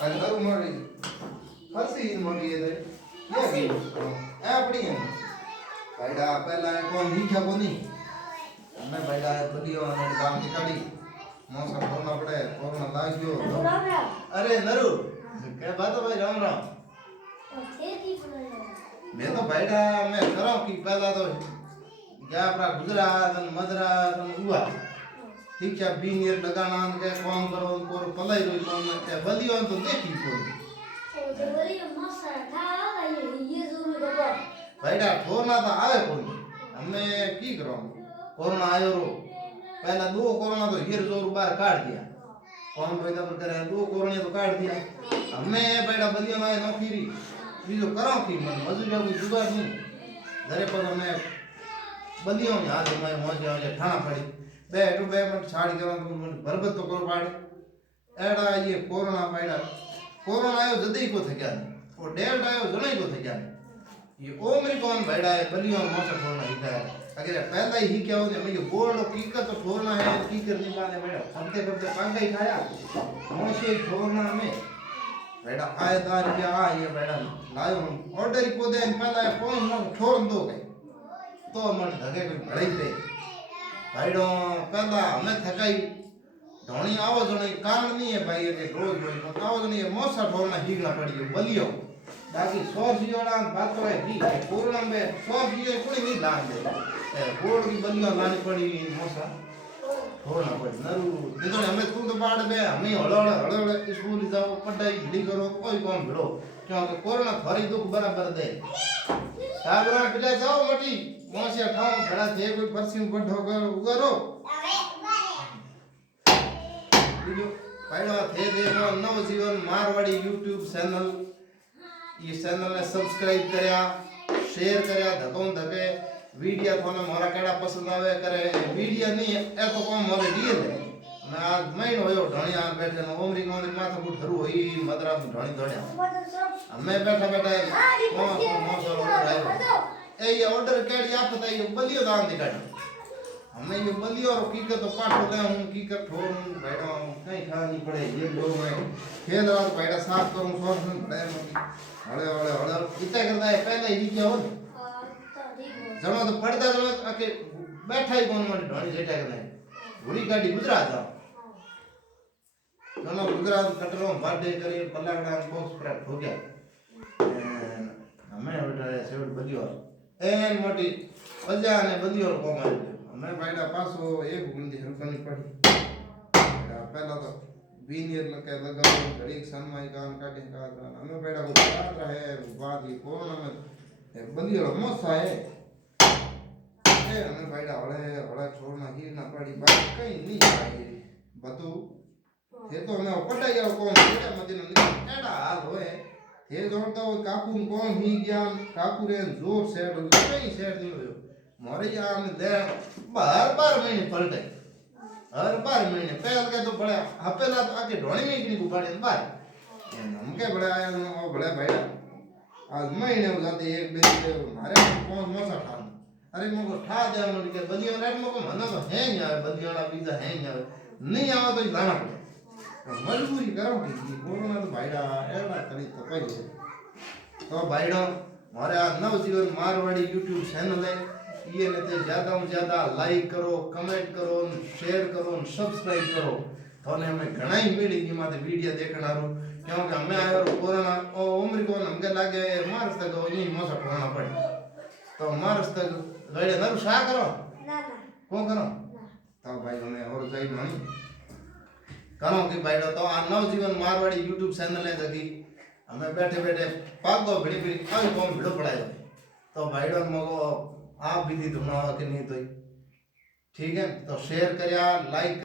अंदर उमड़ी फसी मोगी है ये भी अपनी है भाईडा पहला कौन हीखा कोनी हमें भाईडा बलियो ने काम निकाली मौसम होना पड़े कोरोना लाग्यो अरे नरु क्या बात है भाई राम राम मैं तो भाईडा मैं करो कि पहला तो क्या अपना गुजरात मद्रास हुआ ठीक है बीनियर लगाना के काम करो उनको पलाई रोई काम के बलियो तो देखी कोई भाईडा कोरोना तो आवे कोई हमें की करो कोरोना आयो रो पहला दो कोरोना तो हीर जोर बाहर काट दिया कौन पैदा पर करे दो कोरोना तो काट दिया हमें भाईडा बलियो में नौकरी बीजो करो की मजूरिया कोई जुगाड़ नहीं घरे पर हमें बलियो में हाथ में मौज ठाना पड़ी बैठ मिनट छाड़ के बरबत तो करो पाड़े एड़ा ये कोरोना भाईडा कोरोना आयो जदई को थे क्या और डेल्टा आयो जणई को थे क्या ये ओमिक्रॉन भाईडा है बलियो मौसम कोरोना ही है अगर पहला ही क्या होते मैं ये बोर्ड की का तो छोड़ना है की करने वाले भाईडा हमके करते पांगा ही खाया मौसे छोड़ना में भाईडा आयदार क्या आ ये भाईडा लायो ऑर्डर ही को दे पहला फोन ना छोड़ दो गए तो मन धगे कोई भड़ई पे भाईडो पहला हमें थकाई धोनी आओ जने कारण नहीं है भाई के रोज रोज मत आओ जने मौसा छोड़ना हीगना पड़ी बलियो बाकी 100 जियोड़ा बात तो है ठीक है कोरोना में 100 जियो कोई नहीं लान दे बोर्ड की बलियो लानी पड़ी मौसा छोड़ना पड़ी नरू देखो हमें तू तो बाढ़ में हमें हड़ो स्कूल जाओ पढ़ाई भिड़ी करो कोई कौन भिड़ो क्योंकि कोरोना थोड़ी दुख बराबर दे साबरा पिला जाओ मटी मौसिया ठाओ खड़ा थे कोई परसिन बढ़ो कर उगरो भाईडो थे देखो नवजीवन मारवाड़ी YouTube चैनल ये चैनल ने सब्सक्राइब करया शेयर करया धकों धके वीडियो थोने मोरा केड़ा पसंद आवे करे वीडियो नहीं ए तो कोम मोरे रियल है मैं आज महीनो होयो ढणिया बैठे न ओमरी कोमरी माथा को धरू होई मद्रास ढणी धोड़या हमें बैठा बैठा मौसो ड्राइवर ए ये ऑर्डर केड़ी आप बताइए बलियो दान दिखाड़ी हमें ये बलियो और की तो पाठो ले हूं की कर ठोर भाईडा कहीं खा नहीं पड़े ये लोग मैं खेल रात भाईडा साफ करूं सोच में पड़े हड़े इतना करता है पहले ही क्या हो जनो तो पड़ता जनो आके बैठा ही कौन मारी ढोनी जेटा करने घोड़ी गाड़ी गुजरात जाओ जनो गुजरात कटरो बर्थडे करी पल्लागड़ा बॉक्स पर हो गया हमें बेटा सेवट बलियो एन मोटी बजा ने बलियो को मार हमें भाईडा पासो एक गुंदी हरकनी पड़ी पहला तो बीनियर लगे लगा घड़ी सनमाई काम काटे का हमें भाईडा को बात रहे बात ये कोरोना में बलियो मौसा है हमें भाईडा हड़े छोड़ना ही ना पड़ी बात कहीं नहीं आई बतू ये तो हमें पटा गया कौन बेटा मदीना एड़ा हाल होए ये जोड़ता हो काकू कौन ही गया काकू रे जोर सेट हो कहीं सेट नहीं हो मोरे या में दे बार महीने पलटे हर बार महीने पहल के तो बड़ा हपेला तो आके ढोणी में इतनी गुबाड़े बार हमके बड़ा आया वो बड़ा भाईडा आज महीने हो जाते एक दिन मारे कौन मौसा ठान अरे मको ठा दे मुझे के बदियो रेट मको मना तो है नहीं आवे बदियोड़ा पिज्जा है नहीं आवे नहीं आवे तो जाना पड़े मजबूरी करो कि कोरोना तो भाईडा एड़ा करी तो कोई तो भाईडा मारे आ नवजीवन मारवाड़ी YouTube चैनल है ये ने ते ज्यादा से ज्यादा लाइक करो कमेंट करो शेयर करो सब्सक्राइब करो थोने हमें घणा ही मिली की माते वीडियो देखना रो क्योंकि हमें आयो कोरोना ओ उम्र को हमके लागे मार्च तक ये मौसा ठोना पड़े तो मार्च तक गड़े नरु शा करो ना कौन करो तो भाई हमें और जाई नहीं करो कि भाई तो आ नवजीवन मारवाड़ी YouTube चैनल है जगी हमें बैठे बैठे पागो भिड़ी भिड़ी कभी कौन भिड़ो पड़ाए तो भाई मगो आप भी दी तुम कि नहीं तो ठीक है तो शेयर करिया लाइक